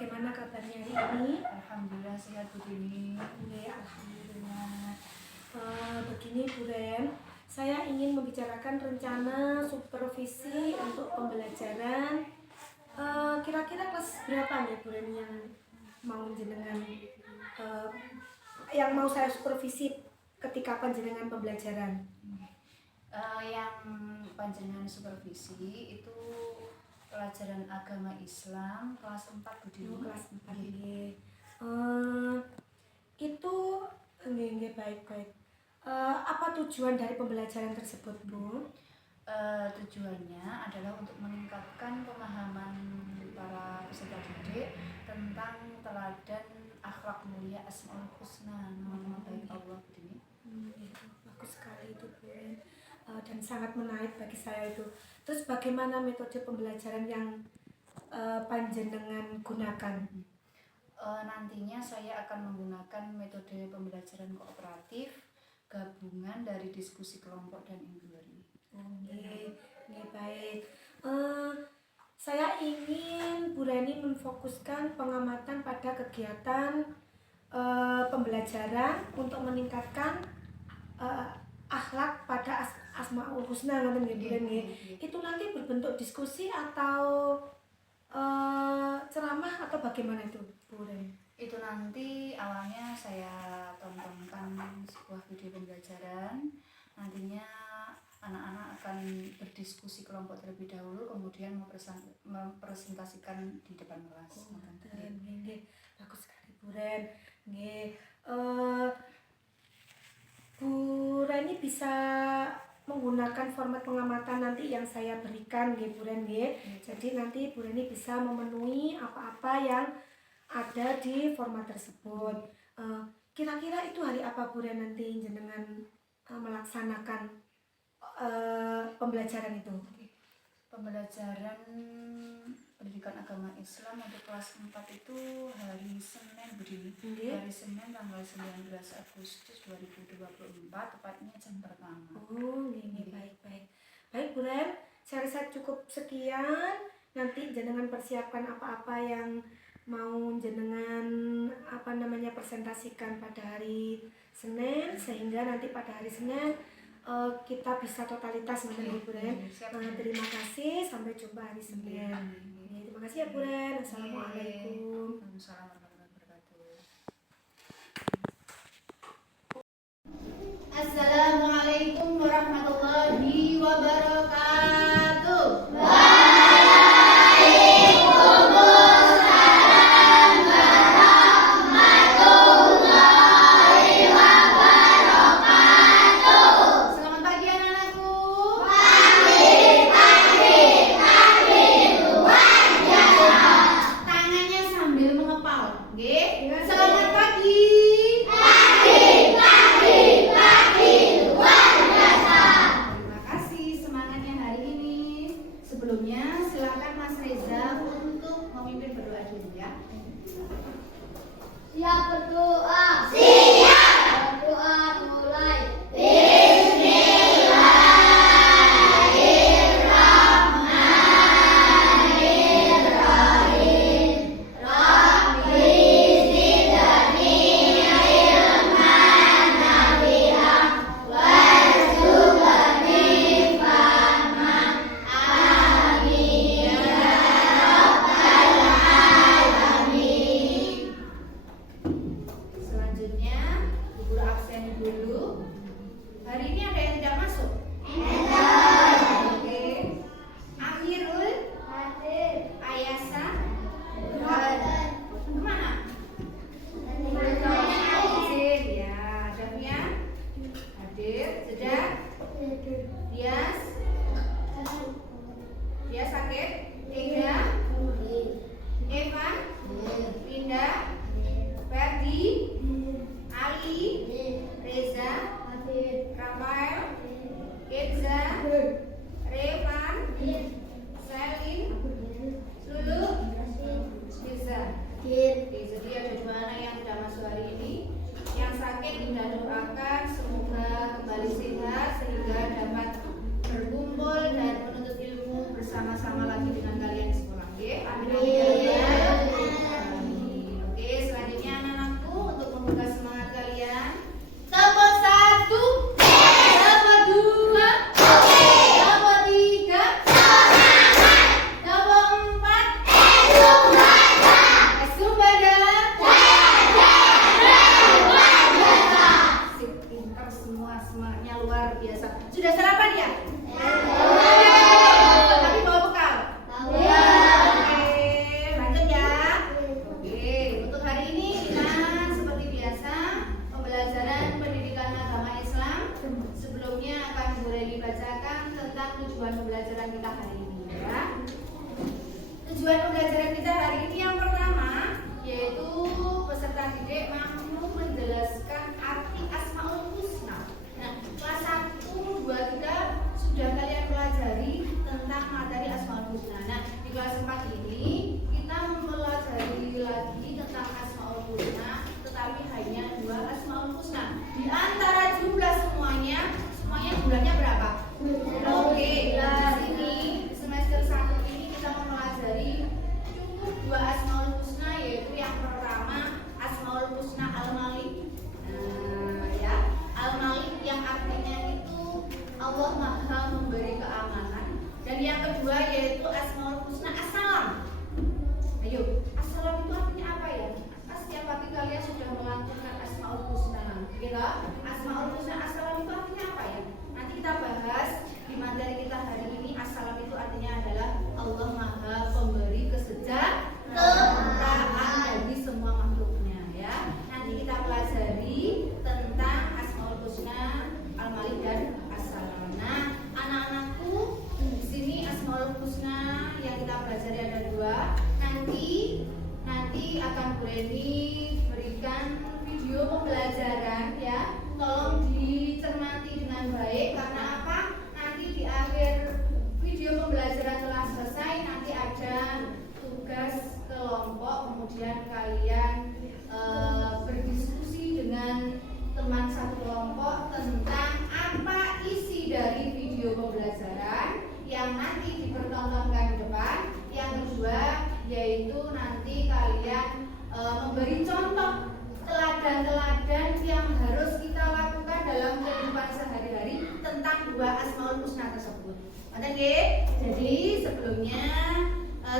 bagaimana kabarnya hari ini? Alhamdulillah sehat Bu Dini. Ya, alhamdulillah. Begini Bu Ren, saya ingin membicarakan rencana supervisi untuk pembelajaran. Kira-kira kelas berapa nih Bu Ren yang mau jenengan yang mau saya supervisi ketika panjenengan pembelajaran? Yang panjenengan supervisi itu pelajaran agama Islam kelas 4 Bu Dini. Kelas 4 ini. Itu nggih baik-baik. Apa tujuan dari pembelajaran tersebut, Bu? Tujuannya adalah untuk meningkatkan pemahaman para peserta didik tentang teladan akhlak mulia Asmaul Husna, nama-nama baik Allah Bu Dini. Bagus sekali itu Bu Ren. Dan sangat menarik bagi saya itu. Terus bagaimana metode pembelajaran yang panjenengan gunakan? Nantinya saya akan menggunakan metode pembelajaran kooperatif gabungan dari diskusi kelompok dan inquiry. Oke, baik. Saya ingin Bu Reni memfokuskan pengamatan pada kegiatan pembelajaran untuk meningkatkan akhlak pada Asmaul Husna, ngoten nggih Bu Reni. Itu nanti berbentuk diskusi atau ceramah atau bagaimana itu Bu Reni? Itu nanti awalnya saya tontonkan sebuah video pembelajaran, nantinya anak-anak akan berdiskusi kelompok terlebih dahulu, kemudian mempresentasikan di depan kelas. Bagus sekali Bu Ren. Bu Reni bisa menggunakan format pengamatan nanti yang saya berikan Bu Ren. Jadi nanti Bu Reni bisa memenuhi apa-apa yang ada di format tersebut. Kira-kira itu hari apa Bu Ren nanti jenengan melaksanakan pembelajaran itu? Pembelajaran pendidikan agama Islam untuk kelas 4 itu hari Senin Bu Dini. Hari Senin tanggal 19 Agustus 2024, tepatnya jam pertama. Baik. Baik Bu Ren, saya rasa cukup sekian. Nanti jenengan persiapkan apa-apa yang mau jenengan presentasikan pada hari Senin, sehingga nanti pada hari Senin kita bisa totalitas mengenai Bu Ren. Terima kasih, sampai jumpa hari Senin. Terima kasih ya Bu Ren. Assalamualaikum. Assalamualaikum warahmatullahi wabarakatuh. Tangannya sambil mengepal. Tujuan pembelajaran kita hari ini yang pertama yaitu peserta didik mampu menjelaskan arti Asmaul Husna. Nah, kelas 1, 2, 3 sudah kalian pelajari tentang materi Asmaul Husna. Nah, di kelas 4 ini kita mempelajari lagi tentang Asmaul Husna, tetapi hanya 2 Asmaul Husna. Di antara jumlah semuanya jumlahnya berapa? Oke, di sini semester 1 ini kita mempelajari cukup 2 Asmaul Husna, yaitu yang pertama Asmaul Husna Al-Malik. Ya, Al-Malik yang artinya itu Allah Maha memberi keamanan. Dan yang kedua yaitu Asmaul Husna As-Salam. Ayo, As-Salam itu artinya apa ya? Setiap pagi kalian sudah melantunkan Asmaul Husna, gitu? Asmaul Husna As-Salam itu artinya apa ya? Nanti kita bahas di materi kita hari ini. As-Salam itu artinya adalah Allah Maha Pemberi kesejahteraan bagi semua makhluknya, ya. Nanti kita pelajari tentang Asmaul Husna Al-Malik dan As-Salam. Nah, anak-anakku, di sini Asmaul Husna yang kita pelajari ada 2. Nanti akan Bu Reni berikan video pembelajaran, ya. Tolong dicermati dengan baik, karena apa? Nanti di akhir video pembelajaran telah selesai, nanti ada tugas kelompok, kemudian kalian berdiskusi dengan teman satu kelompok tentang apa isi dari video pembelajaran yang nanti dipertontonkan di depan. Yang kedua yaitu nanti kalian memberi contoh teladan-teladan yang harus kita lakukan dalam kehidupan sehari-hari tentang 2 Asmaul Husna tersebut. Jadi sebelumnya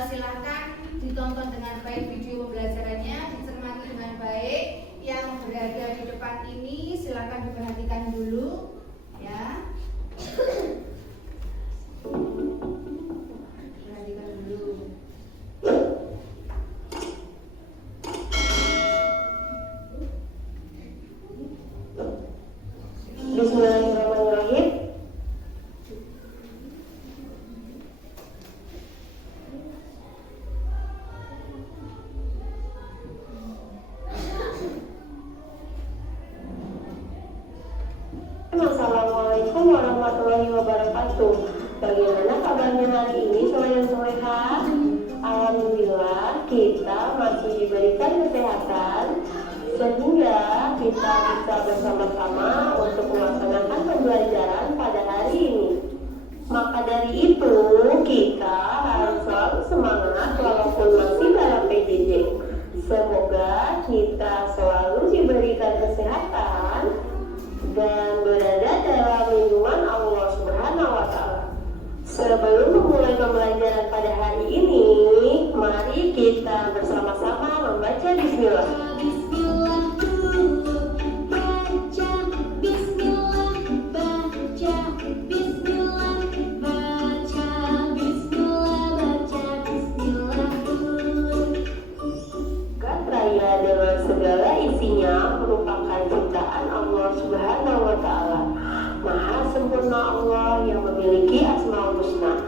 silahkan ditonton dengan baik video pembelajarannya, dicermati dengan baik. Yang berada di depan ini silahkan diperhatikan dulu, ya. Perhatikan dulu. Bismillahirrahmanirrahim. Assalamualaikum warahmatullahi wabarakatuh. Bagaimana kabarnya hari ini sore dan soleha? Alhamdulillah kita masih diberikan kesehatan sehingga kita bisa bersama-sama untuk melaksanakan pembelajaran pada hari ini. Maka dari itu kita harus selalu semangat walaupun masih dalam PJJ. Semoga kita selalu diberikan kesehatan dan berada dalam lindungan Allah Subhanahu wa Ta'ala. Sebelum memulai pembelajaran pada hari ini, mari kita bersama-sama membaca Bismillah. Raya dengan segala isinya merupakan ciptaan Allah Subhanahu wa Ta'ala. Maha sempurna Allah yang memiliki Asmaul Husna.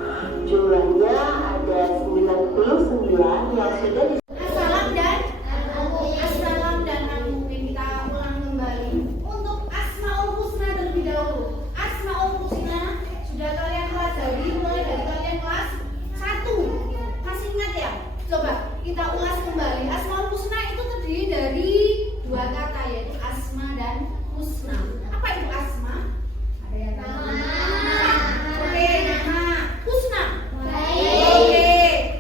Jumlahnya ada 99 yang sudah Assalam dan Al-Mu'min. Kita ulang kembali untuk Asmaul Husna terlebih dahulu. Asmaul Husna sudah kalian pelajari mulai dari kalian kelas 1. Masih ingat ya? Coba kita ulas kembali. Asmaul Husna itu terdiri dari 2 kata, yaitu asma dan husna. Apa itu asma? Ada yang tahu? Oke, nama. Husna. Oke,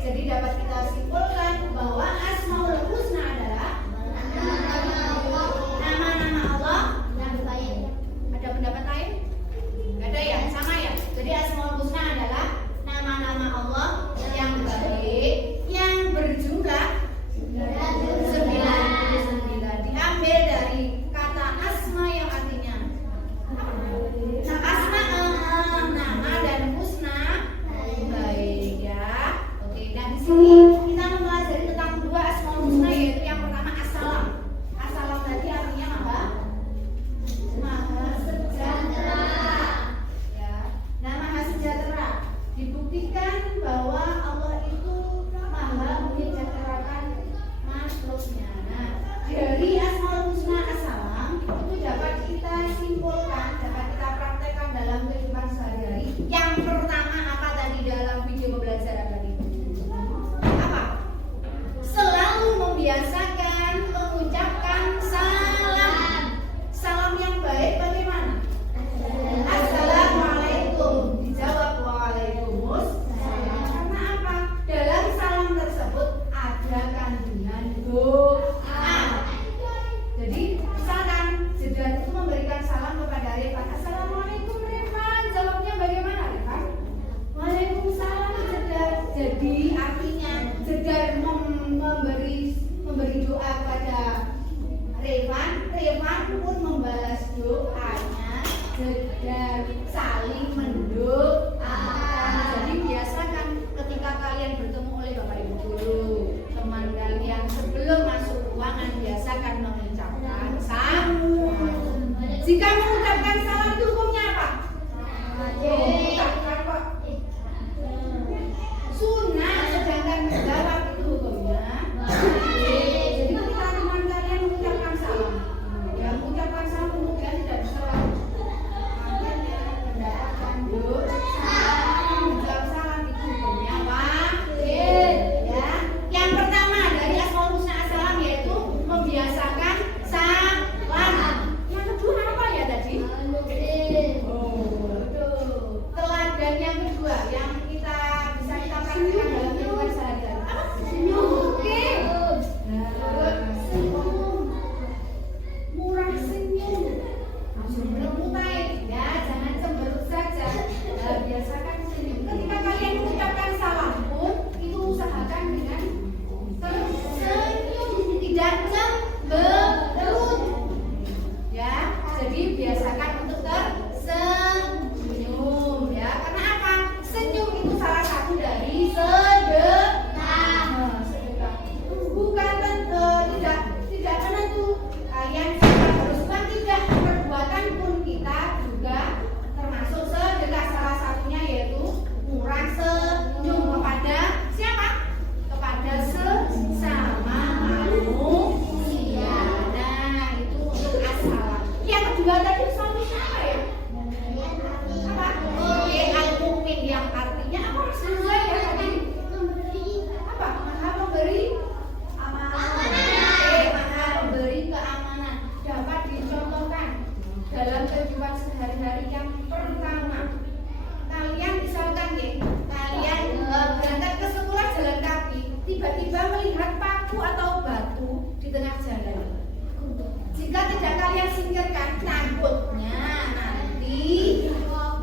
jadi dapat kita simpulkan bahwa Asmaul Husna adalah nama-nama Allah. Ada pendapat lain? Gak ada ya? Sama ya? Jadi Asmaul Husna adalah nama-nama Allah yang baik, yang berjumlah 99. Diambil dari kata asma yang artinya asma, nama dan husna baik, ya. Oke, nah di sini kita membahas jedar, saling mendoakan. Jadi biasakan ketika kalian bertemu oleh Bapak Ibu guru, teman kalian sebelum masuk ruangan biasakan mengucapkan salam. Jika mengucapkan salam itu hukumnya apa? Mengucapkan kok sunnah, sedangkan menjawab itu hukumnya jadi ketika teman kalian mengucapkan salam, ya mengucapkan salam kemudian tidak bisa makanya mendapatkan dosa. Menjawab salam itu hukumnya wajib, ya. Yang pertama dari Asmaul Husna As-Salam yaitu membiasakan salam. Yang kedua apa ya tadi? Teladan yang kedua yang kita bisa kita praktekkan dalam kehidupan sehari-hari apa? Senyum. Oke. Senyum. Murah senyum. Bermutai, ya jangan cemberut saja. Biasakan senyum. Ketika kalian mengucapkan salam pun itu usahakan dengan tersenyum, tidak cemberut. Ya, jadi biasakan untuk tersenyum, ya. Karena apa? Senyum itu salah satu dari sedekah. Sedekah. Bukan tidak menentu kalian harus bukan tidak, perbuatan pun kita juga termasuk sedekah. Salah satunya yaitu murah senyum kepada siapa? Kepada sesama manusia. Nah, itu untuk as-salam. Yang kedua tadi solusinya apa ya? Apa? Oke, al-mukmin yang artinya apa? Sesuai ya tadi. Apa? Maha memberi amanah. Oke, maha memberi keamanan. Dapat dicontohkan dalam kehidupan sehari-hari. Yang pertama, kalian misalkan ya, kalian berangkat ke sekolah jalan kaki, tiba-tiba melihat paku atau batu di tengah jalan. Jika tidak kalian singkirkan, takutnya nanti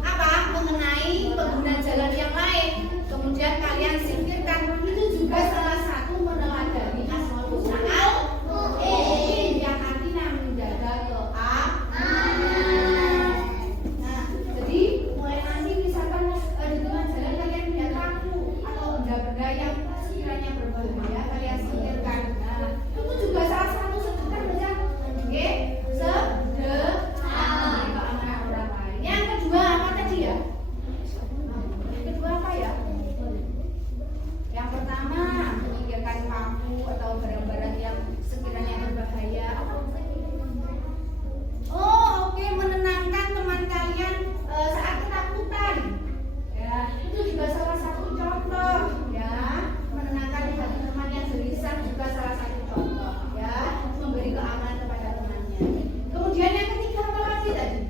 apa mengenai pengguna jalan yang lain. Kemudian kalian singkirkan, itu juga salah satu meneladani Asmaul Husna Al-Mu'min yang artinya menjaga keamanan. Nah, jadi mulai nanti misalkan di tengah jalan kalian lihat paku atau benda-benda yang sekiranya berbahaya, kalian singkirkan. Nah, itu juga salah satu sedekah macam sedekah keamanan orang lain. Yang kedua apa tadi ya? Yang kedua apa ya? Yang pertama menyingkirkan paku atau barang-barang yang sekiranya berbahaya. Oh, oke, menenangkan teman kalian saat ketakutan. Ya, itu juga salah satu contoh. Ya, menenangkan hati teman yang gelisah juga salah satu contoh. Ya, memberi keamanan kepada temannya. Kemudian yang ketiga apa lagi tadi?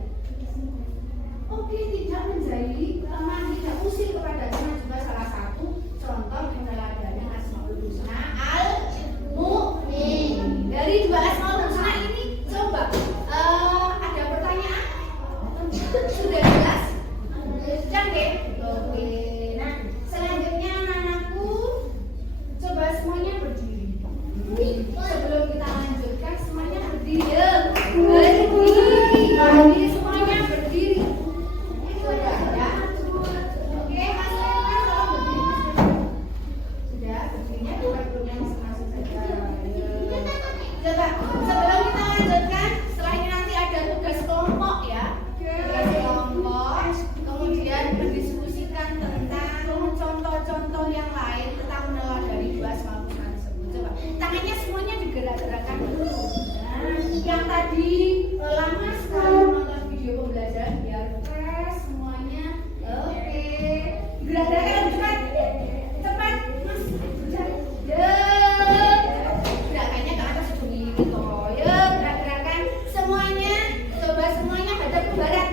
Oke, tidak menjadi teman, tidak usil kepada teman juga salah satu contoh meneladani Asmaul Husna Al-Mu'min. Dari dua Asmaul Husna ini coba ada pertanyaan? Sudah jelas? Sudah deh? Oke. Nah, selanjutnya anak-anakku coba semuanya berdiri. Sebelum kita lanjutkan semuanya berdiri. Berdiri semuanya berdiri. Sudah ya. Oke, Mas Lena tolong berdiri. Sudah, berdirinya duduknya masing-masing saja. Coba sebelum kita lanjutkan, setelah ini nanti ada tugas kelompok ya. Tugas kelompok. Kemudian berdiskusikan tentang contoh-contoh yang lain tentang meneladani dua Asmaul Husna tersebut. Coba tangannya semuanya digerak-gerakkan dulu. Nah, yang tadi lama sekali menonton video pembelajaran biar fresh semuanya. Oke, gerak-gerakkan cepat, cepat, Mas. Gerakannya ke atas begini kok. Yuk, gerak-gerakan semuanya. Coba semuanya hadap ke barat.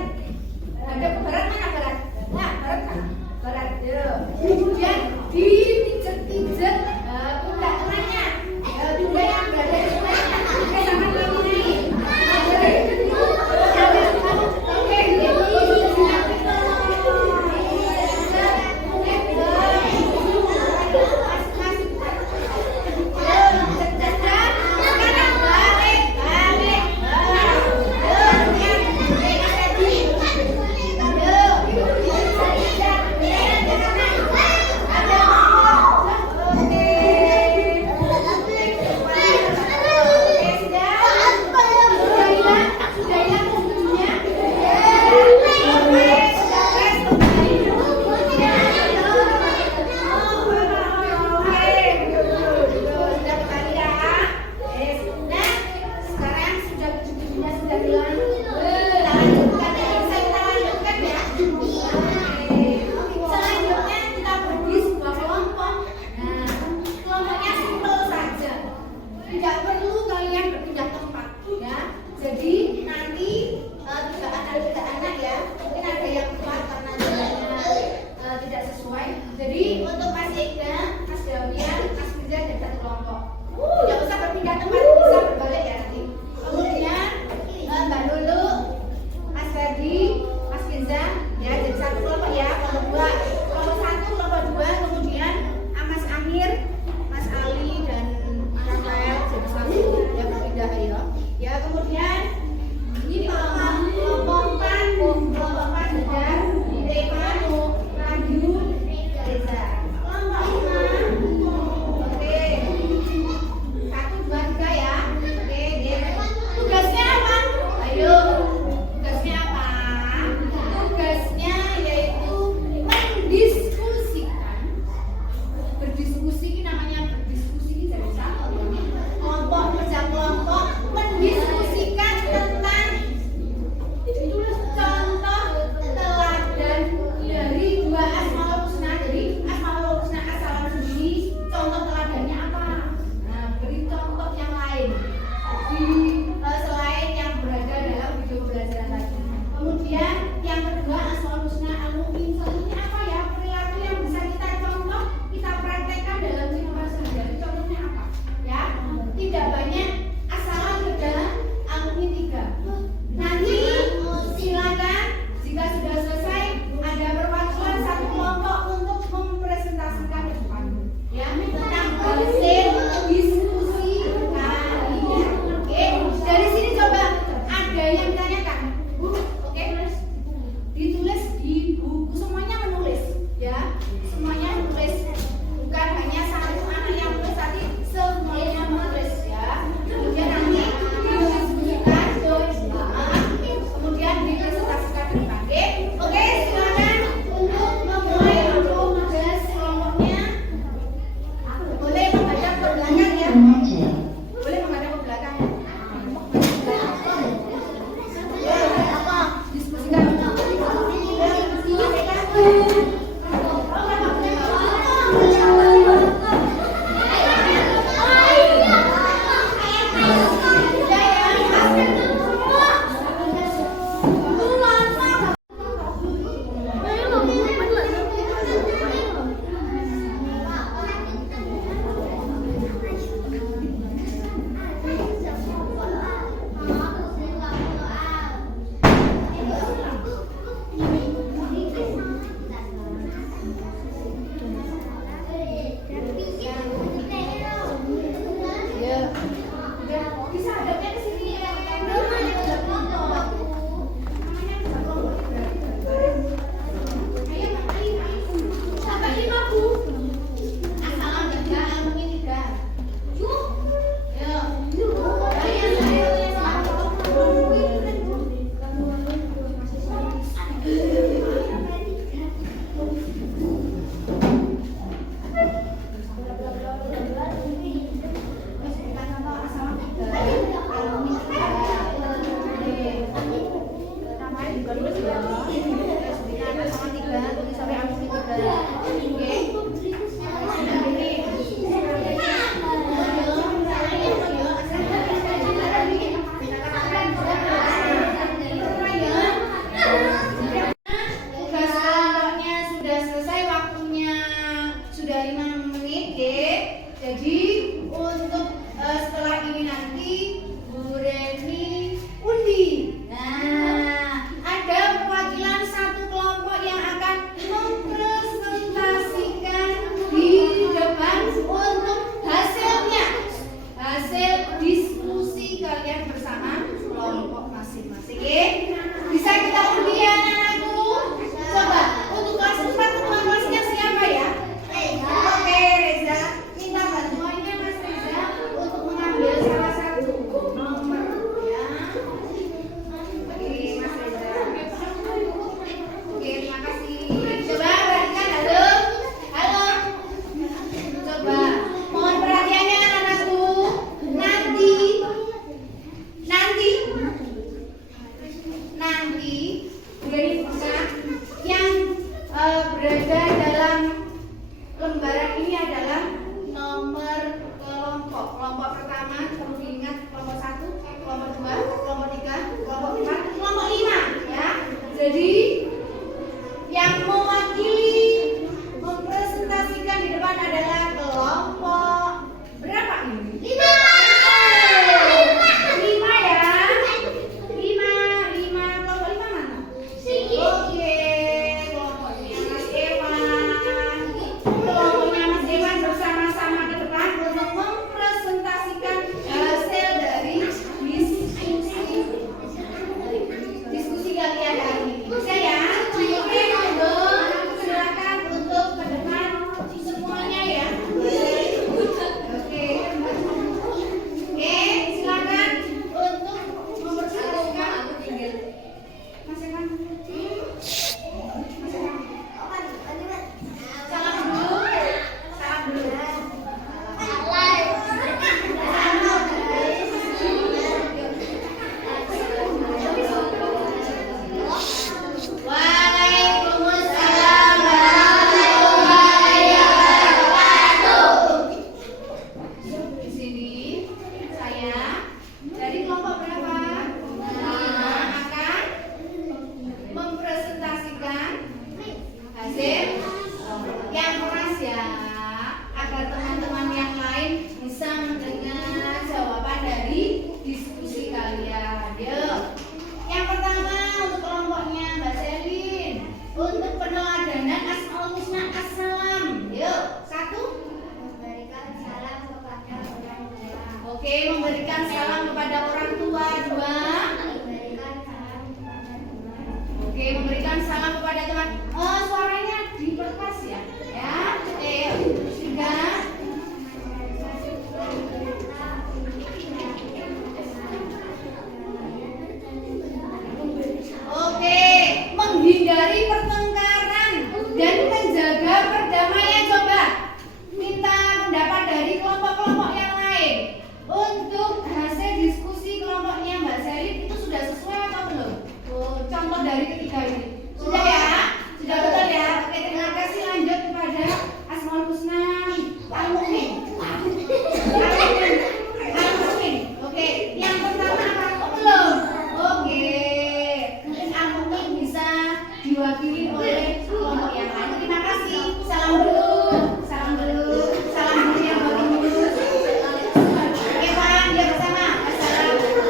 Hadap ke barat mana barat? Nah, barat kan? Barat. Yuk. Kemudian dipijet-pijet pundak tengahnya. Pundak yang berada di tengah. Sampai kaki naik. kelompok. Nggak usah berpindah tempat, bisa berbalik ya nanti. Kemudian Mbak Lulu, Mas Ferdi, Mas Kenza, ya jadi satu kelompok ya, kelompok dua, kelompok satu, kelompok dua, kemudian Mas Amir, Mas Ali dan Rafael jadi satu, ya berpindah ya. Ya kemudian ini kelompok empat sudah Rema, Rayu, Reza. Kelompok lima, oke. Oke, memberikan salam kepada orang tua 2. Oke, memberikan salam kepada teman. Suaranya diperkas ya. Ya. Oke, 3. Oke, menghindari pertengkaran dan menjaga perdamaian. Coba minta pendapat dari kelompok-kelompok yang lain. Untuk hasil diskusi kelompoknya Mbak Selin itu sudah sesuai atau belum? Contoh dari ketiga ini. Sudah ya? Sudah betul ya? Oke, terima kasih. Lanjut kepada Asmaul Husna Al-Mu'min. Al-Mu'min. Oke, yang pertama apa? Belum. Oke. Mungkin Al-Mu'min bisa diwakili oleh kelompok yang lain. Terima kasih. Salam dulu. Salam dulu. Salam dulu yang paling dulu. Oke, Pak, dia bersama. Coba,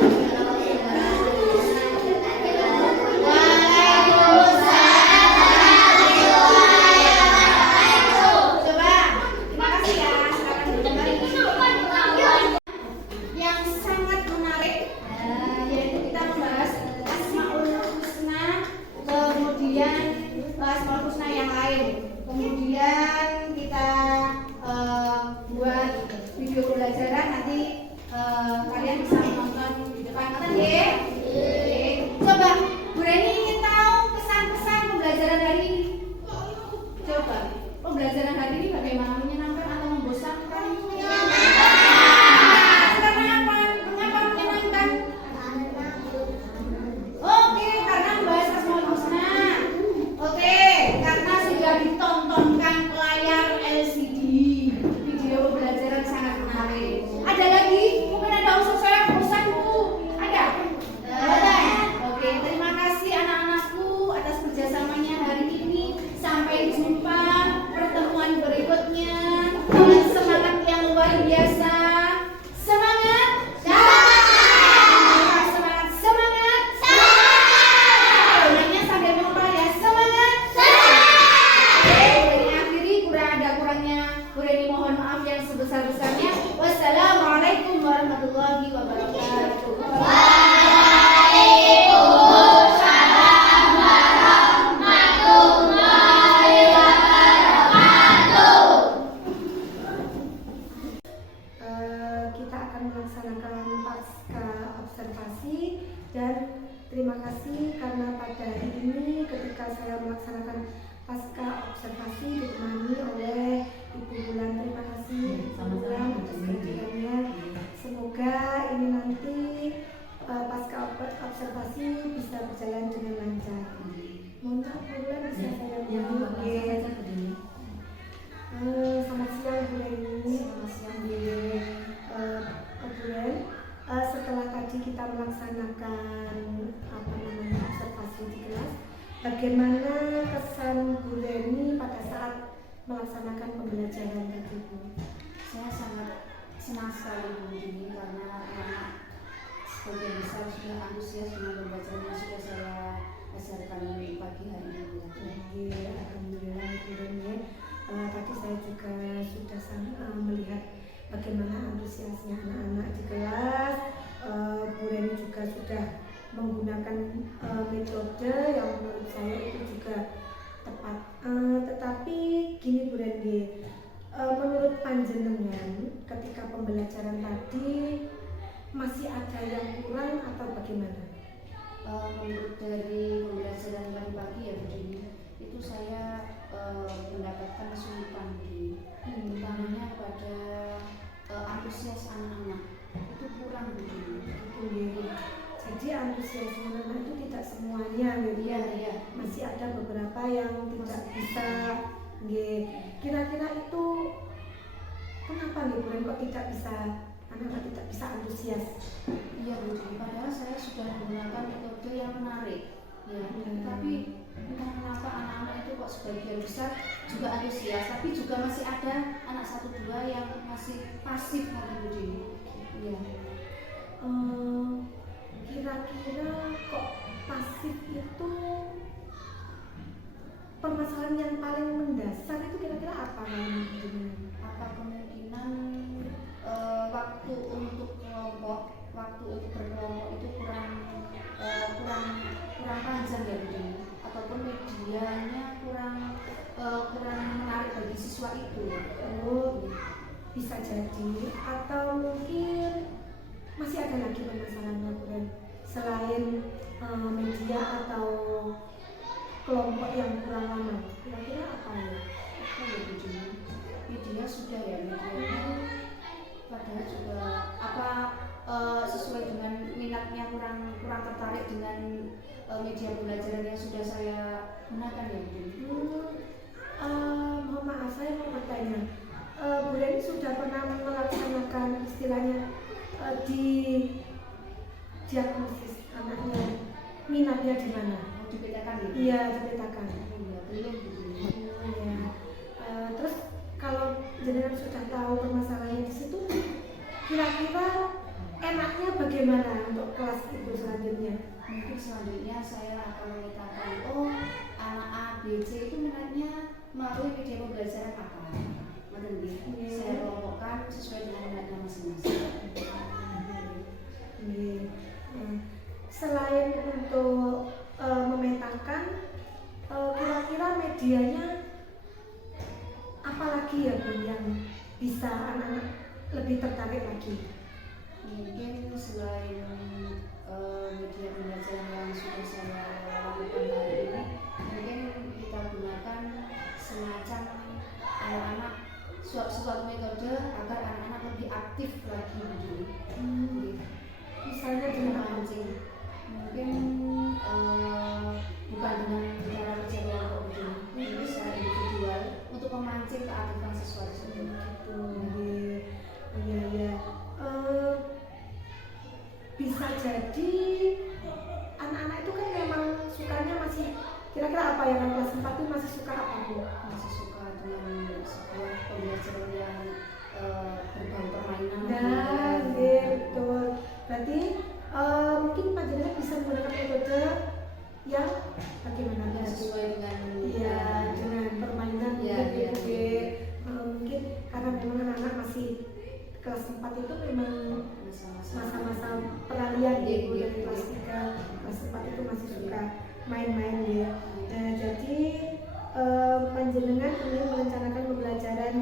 terima kasih ya. Yang sangat menarik, yaitu kita membahas Asmaul Husna, kemudian Asmaul Husna yang lain. Kemudian kita buat video pembelajaran, nanti kalian bisa menonton di depan ya. Oke. Coba, Bu Reni ingin tahu pesan-pesan pembelajaran hari ini. Coba, pembelajaran hari ini bagaimana, menyenangkan atau membosankan? Karena apa? Mengapa menyenangkan? Oke, karena membahas Asmaul Husna. Oke, karena sudah ditontonkan layar LCD. Video pembelajaran sangat menarik. Ada lagi? Mungkin ada usul saya, urusan buku. Ada? Ada. Oke, terima kasih anak-anakku atas kerjasamanya hari ini. Sampai jumpa pertemuan berikutnya dengan semangat yang luar biasa. Semangat! Semangat! Semangat! Semangat! Ulangnya sambil melompat ya. Semangat! Oke, ini akhiri, kurang ada kurangnya Bu Reni mohon maaf yang sebesar-besarnya. Wassalamualaikum warahmatullahi wabarakatuh. Kita akan melaksanakan pasca observasi, dan terima kasih karena pada hari ini ketika saya melaksanakan pasca observasi ditemani oleh Ibu Bulan. Terima kasih Ibu Bulan atas kehadirannya. Semoga ini nanti pasca observasi bisa berjalan dengan lancar. Mohon maaf Bu Bulan, bisa saya menyanyi? Selamat siang Bu Reni. Selamat siang Bu Bulan. Setelah tadi kita melaksanakan observasi di kelas, bagaimana kesan Bu Reni pada saat melaksanakan pembelajaran tadi Bu? Saya sangat senang sekali Bu Dini karena anak sebagian besar sudah antusias dengan pembelajaran yang sudah saya ajarkan pagi hari ini. Oke, alhamdulillah Bu Reni. Tadi saya juga sudah melihat bagaimana antusiasnya anak-anak di kelas. Bu Reni juga sudah menggunakan metode yang menurut saya itu juga tepat. Tetapi gini Bu Reni, menurut panjenengan ketika pembelajaran tadi masih ada yang kurang atau bagaimana? Menurut dari pembelajaran tadi pagi ya Bu Dini, itu saya mendapatkan kesulitan Bu Dini, utamanya pada antusias anak-anak itu kurang Bu Dini. Jadi antusiasme anak itu tidak semuanya gitu ya. Iya. Masih ada beberapa yang tidak bisa. Kira-kira itu kenapa nih Bu Reni kok tidak bisa, anak-anak tidak bisa antusias? Iya Bu Dini, padahal saya sudah menggunakan metode yang menarik ya, tapi entah kenapa anak-anak itu kok sebagian besar juga antusias, tapi juga masih ada anak 1-2 yang masih pasif Bu Dini. Iya. Kira-kira kok pasif itu permasalahan yang paling mendasar itu kira-kira apa? Apa kemungkinan waktu untuk ada lagi permasalahannya Buren selain media atau kelompok yang kurang lama? Kira-kira apa ya? Apa ya Budi? Media sudah ya, media padahal juga apa sesuai dengan minatnya kurang tertarik dengan media pembelajaran yang sudah saya gunakan ya Budi. Mohon maaf, saya mau bertanya, Bu Reni sudah pernah melaksanakan istilahnya di diagnosis anaknya minatnya di mana? Mau dipetakan ya? Iya, dipetakan. Iya, belum Budi. Ya. Terus kalau jenengan sudah tahu permasalahannya di situ, kira-kira enaknya bagaimana untuk kelas itu selanjutnya? Mungkin selanjutnya saya akan memetakan, oh anak A, B, C itu minatnya melalui media pembelajaran apa? Saya kelompokkan sesuai dengan minatnya masing-masing. Selain untuk memetakan, kira-kira medianya apalagi ya Bu yang bisa anak-anak lebih tertarik lagi? Mungkin selain media pembelajaran yang sudah saya lakukan hari ini, mungkin kita gunakan semacam anak-anak suatu metode agar anak-anak lebih aktif lagi begini. Misalnya dengan Memancing, mungkin bukan dengan cara kerja kelompok begini, secara individual untuk memancing keaktifan sesuatu seperti itu. Iya. Bisa jadi anak-anak itu kan memang sukanya masih kira-kira apa ya, kan kelas 4 itu masih suka apa Bu? Masih suka dengan sebuah pembelajaran yang berbau permainan. Nah, betul. Berarti mungkin panjenengan bisa menggunakan metode yang bagaimana? Yang sesuai dengan Iya, dengan permainan Iya, mungkin iya. mungkin karena memang anak-anak masih kelas 4 itu memang masa-masa peralihan ya Bu, dari kelas 3 kelas 4 itu masih suka main-main ya. Nah, jadi panjenengan ingin merencanakan pembelajaran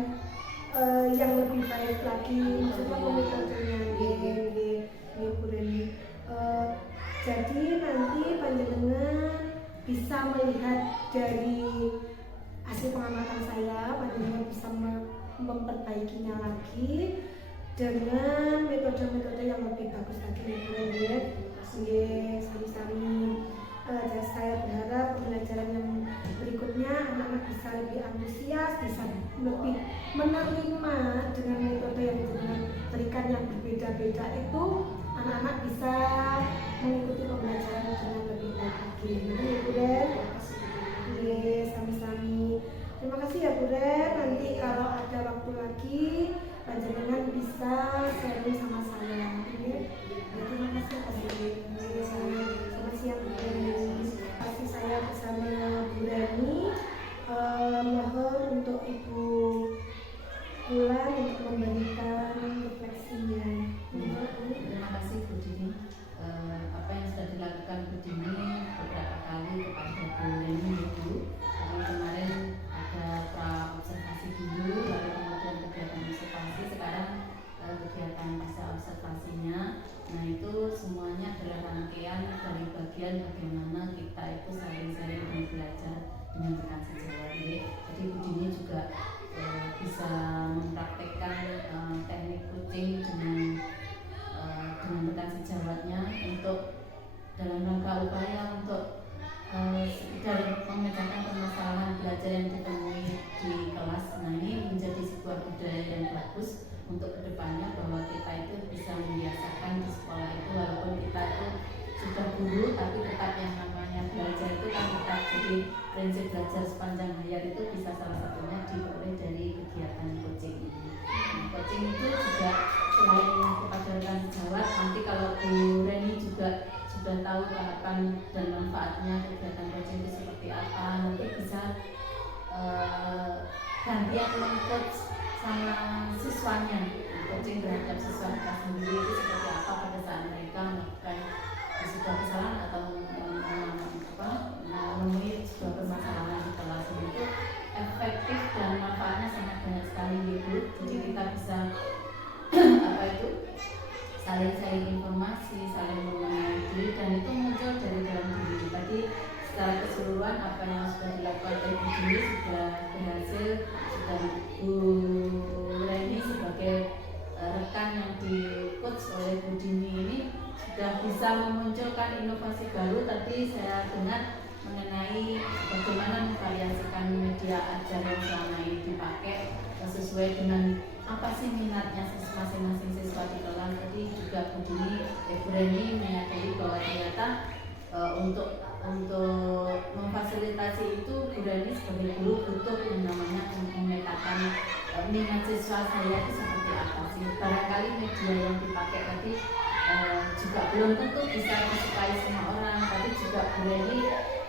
yang lebih baik lagi, maksudnya metodenya Bu Reni. Jadi nanti panjenengan bisa melihat dari hasil pengamatan saya, panjenengan bisa memperbaikinya lagi dengan metode-metode yang lebih bagus lagi Bu Reni ya. Sami-sami. Dan saya berharap pembelajaran yang berikutnya anak-anak bisa lebih antusias, bisa lebih menerima dengan metode yang jenengan berikan yang berbeda-beda itu, anak-anak bisa mengikuti pembelajaran dengan lebih baik lagi. Ini Bu Ren. Sami-sami. Terima kasih ya Bu Ren. Nanti kalau ada waktu lagi panjenengan bisa sharing sama saya. Terima kasih Pak Selamat siang Bu Reni. Pasti saya bersama Bu Reni mohon untuk Ibu Bulan untuk memberikan refleksinya. Terima kasih Bu Dini. Apa yang sudah dilakukan Bu Dini beberapa kali kepada Bu Reni itu, kemarin ada pra observasi dulu, lalu kemudian kegiatan observasi, sekarang kegiatan bisa observasinya. Nah itu semuanya adalah rangkaian dari bagian bagaimana kita itu saling-saling belajar dengan rekan sejawat. Jadi Bu Dini juga bisa mempraktekkan teknik coaching dengan rekan sejawatnya untuk dalam rangka upaya untuk sekedar memecahkan permasalahan belajar yang ditemui di kelas. Nah ini menjadi sebuah budaya yang bagus untuk kedepannya, bahwa kita itu bisa membiasakan di sekolah itu, walaupun kita itu sudah guru tapi tetap yang namanya belajar itu kan tetap. Jadi prinsip belajar sepanjang hayat itu bisa salah satunya diperoleh dari kegiatan coaching ini. Nah, coaching itu juga selain kepada rekan sejawat, nanti kalau Bu Reni juga sudah tahu tahapan dan manfaatnya kegiatan coaching itu seperti apa, nanti bisa gantian meng-coach sama siswanya. Coaching terhadap siswa kita sendiri itu seperti apa pada saat mereka melakukan sebuah kesalahan atau menemui sebuah permasalahan di kelas. Itu efektif dan manfaatnya sangat banyak sekali gitu. Jadi kita bisa saling sharing informasi, saling mengenal diri, dan itu muncul dari dalam diri. Tadi secara keseluruhan apa yang sudah dilakukan oleh Bu Dini sudah berhasil, sudah Bu Reni sebagai rekan yang di coach oleh Bu Dini ini sudah bisa memunculkan inovasi baru. Tadi saya dengar mengenai bagaimana memvariasikan media ajar yang selama ini dipakai sesuai dengan apa sih minatnya masing-masing siswa di kelas. Tadi juga Bu Reni menyadari bahwa ternyata untuk memfasilitasi itu Bu Reni sebagai guru butuh yang namanya memetakan minat siswa saya itu seperti apa sih. Barangkali media yang dipakai tadi juga belum tentu bisa disukai semua orang, tapi juga Bu Reni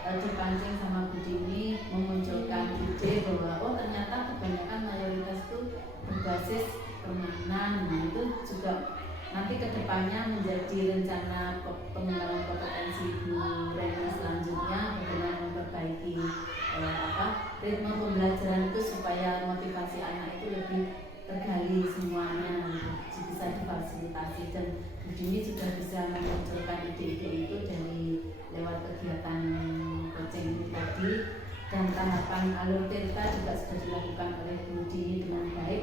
dipancing sama Bu Dini memunculkan ide bahwa oh ternyata kebanyakan mayoritas itu berbasis permainan. Nah itu juga nanti kedepannya menjadi rencana pengembangan kompetensi Bu Reni selanjutnya, bagaimana memperbaiki ritme pembelajaran itu supaya motivasi anak itu lebih tergali semuanya, gitu, bisa difasilitasi. Dan Bu Dini sudah bisa memunculkan ide-ide itu dari lewat kegiatan coaching ini tadi, dan tahapan alur tirta juga sudah dilakukan oleh Bu Dini dengan baik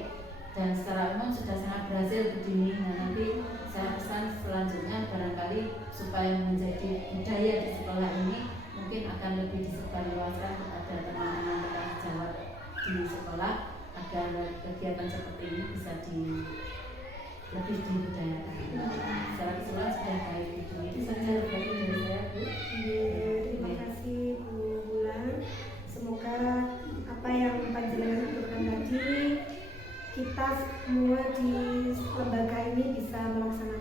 dan secara umum sudah sangat berhasil Bu Dini. Nah nanti saya pesan selanjutnya barangkali supaya menjadi budaya di sekolah ini mungkin akan lebih disebarluaskan kepada teman-teman rekan sejawat di sekolah agar kegiatan seperti ini bisa lebih dibudayakan. Secara keseluruhan sudah baik Bu Dini. Itu saja dari saya Bu. Terima kasih Bu Bulan. Semoga apa yang panjenengan tuturkan tadi kita semua di lembaga ini bisa melaksanakan